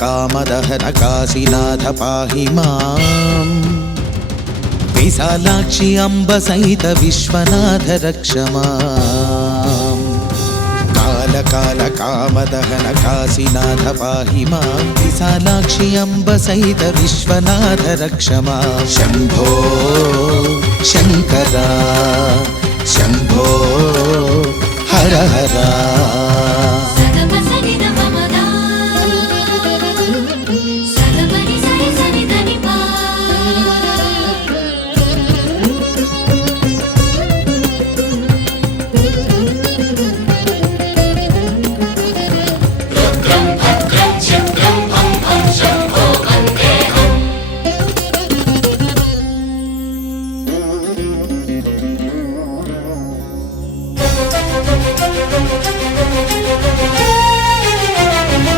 कामदहन काशीनाथ पाहि माम् विशालाक्षि अम्ब सहित विश्वनाथ रक्ष माम् काल काल कामदहन काशीनाथ पाहि माम् विशालाक्षि अम्ब सहित विश्वनाथ रक्ष माम् शम्भो शङ्करा शम्भो हर हर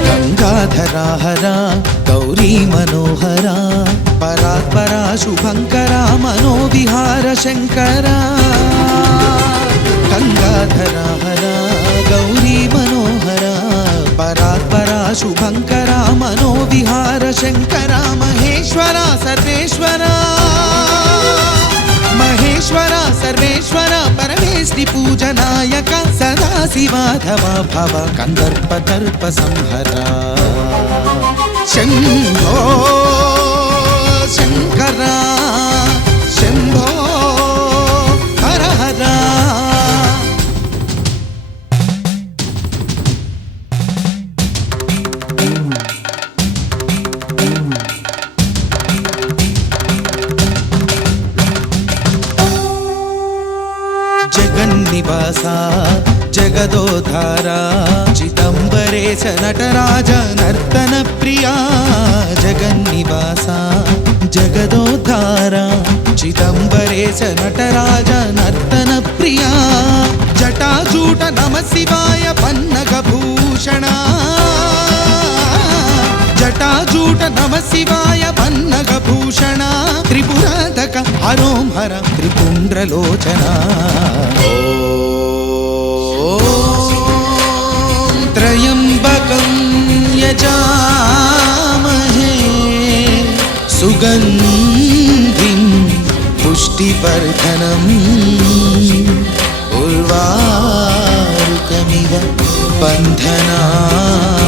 गंगाधरा हरा गौरी मनोहरा परात्परा शुभंकरा मनोविहार शंकरा गंगाधरा हरा गौरी मनोहरा परात्परा शुभंकरा मनोविहार शंकरा महेश्वरा सर्वेश्वरा महेश्वरा सर्वेश्वरा परमेष्टि पूजनायक सदा शिवाधवा भव कंदर्प संहरा शंभो शंकरा शंभो हर हरा जगन्निवासा जगदोधारा चिदंबरेश नटराज नर्तन प्रिया जगन्निवासा जगदोधारा चिदंबरेश नटराज नर्तन प्रिया जटाजूट नमः शिवाय पन्नग भूषणा जटाजूट नमः शिवाय पन्नग भूषणा त्रिपुराधक हरों हर त्रिपुंड्रलोचना त्र्यंबकं यजामहे सुगंधिं पुष्टिवर्धनम् उर्वारुकमिव बन्धनात्